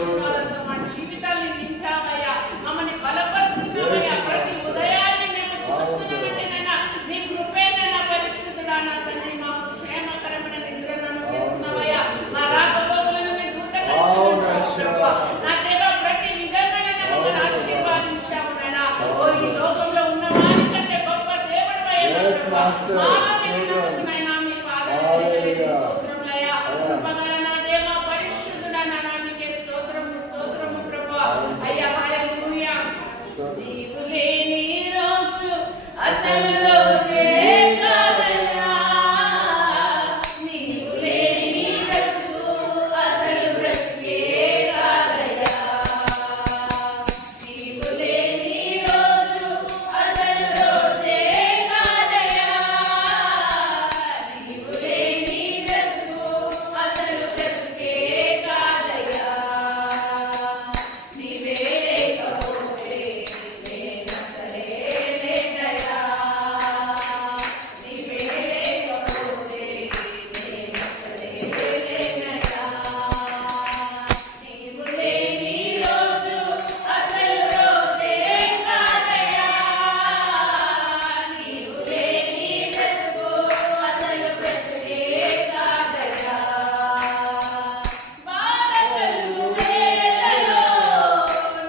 ఆశీర్వాదాలతో మా జీవితాన్ని నింపావయ్యా. మమ్మల్ని బలపరుస్తున్నావయ్యా. ప్రతి ఉదయాన్ని మేము చూస్తున్నామంటే నాయన నీ కృపేనైనా పరిశుద్ధుడా నా తండ్రి మాకు క్షేమకరమైన నిద్రను అనుగ్రహిస్తున్నావయ్యా. మా రాకపోకలను మీ దూతపరిచావు నా దేవ. ప్రతి విధంగా మమ్మల్ని ఆశీర్వాదించావు నాయన. ఓ ఈ లోకంలో ఉన్న వారికంటే గొప్ప దేవుడు అయ్యా. మీ పాదాలకు స్తోత్రములయ్యా. కృపగల నా దేవ పరిశుద్ధుడా నా నామకే స్తోత్రము స్తోత్రము ప్రభువా. అయ్యా హల్లెలూయా. నీవు లేని రోజు అసలు రోజే కాదయ్యా. నీవు లేని బ్రతుకు అసలు బ్రతుకే కాదయ్యా. నీవు లేని రోజు అసలు రోజే కాదయ్యా. నీవు లేని బ్రతుకు అసలు బ్రతుకే కాదయ్యా. నీవే లేకపోతే నేనసలే లేనయ్యా. నీవే లేకపోతే నేనసలే లేనయ్యా. నీవు లేని రోజు అసలు రోజే కాదయ్యా. నీవు లేని బ్రతుకు అసలు బ్రతుకే కాదయ్యా. బాధలు వేళలో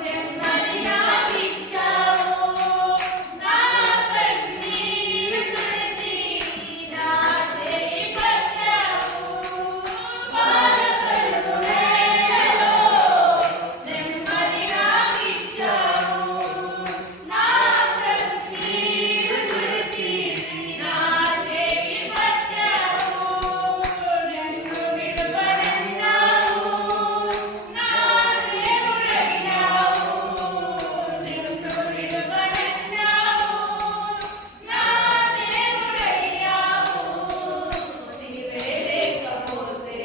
నెమ్మది నాకిచ్చావు. నా కన్నీరు తుడిచి నా చేయి పట్టావు. బాధలు వేళలో నెమ్మది నాకిచ్చావు. నా కన్నీరు తుడిచి నా చేయి పట్టావు. నిన్ను విడువనన్నావు. నా దేవుడైనావు. నిన్ను విడువనన్నావు. నా దేవుడైనావు. నీవే లేకపోతే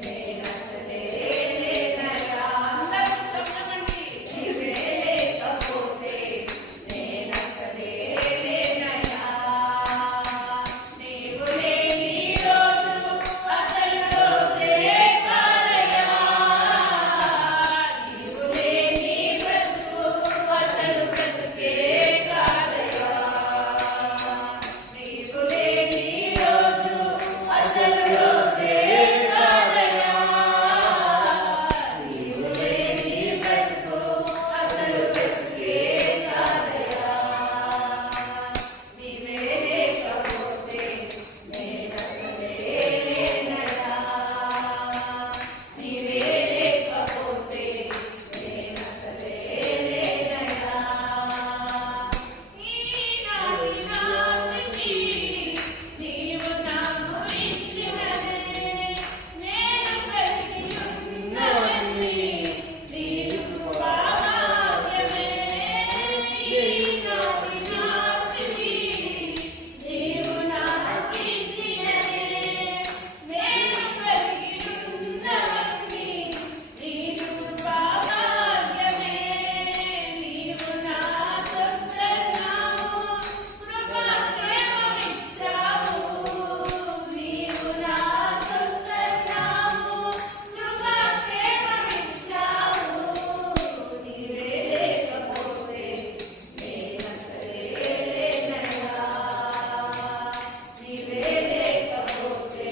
నేనసలే లేనయ్యా. అందరూ చెప్పండి. నీవే లేకపోతే నేనసలే లేనయ్యా. నీవు లేని రోజు అసలు రోజే కాదయ్యా. నీవు లేని బ్రతుకు అసలు బ్రతుకే కాదయ్యా. నీవు లేని రోజు అసలు రోజే కాదయ్యా. నీవు లేని బ్రతుకు అసలు బ్రతుకే కాదయ్యా. నీవే లేకపోతే నేనసలే లేనయ్యా. నీవే లేకపోతే నేనసలే లేనయ్యా. ఈనాటి నాటికి నీవు నాకు ఇచ్చినదే నేను కలిగి ఉన్నవన్నీ నీకు భాగ్యమే. ఈనాటి నాటికి నీవు నాకు ఇచ్చినదే నేను కలిగి ఉన్నవన్నీ నీకు భాగ్యమే. నీవు నా సొంతనావు. కృపాక్షేమమిచ్చావు. నీవు నా సొంతనావు. కృపాక్షేమమిచ్చావు. నీవే లేకపోతే నేనసలే లేనయ్యా. నీవే లేకపోతే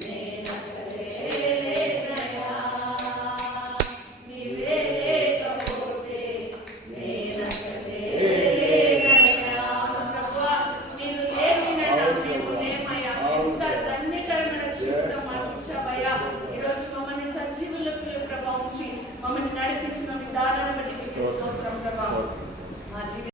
నేనసలే లేనయ్యా. నీవే లేకపోతే నేనసలే లేనయ్యా. ప్రభువా నీవు లేనినైనా మేము లేమయ్యా. ఎంత ధన్యకరమైన జీవితం మాకు ఇచ్చావయ్యా. ఈరోజు మమ్మల్ని సజీవులకు ప్రభావం మమ్మల్ని నడిపించిన విధానాన్ని బట్టి మీకు స్తోత్రం ప్రభా. మా జీవితం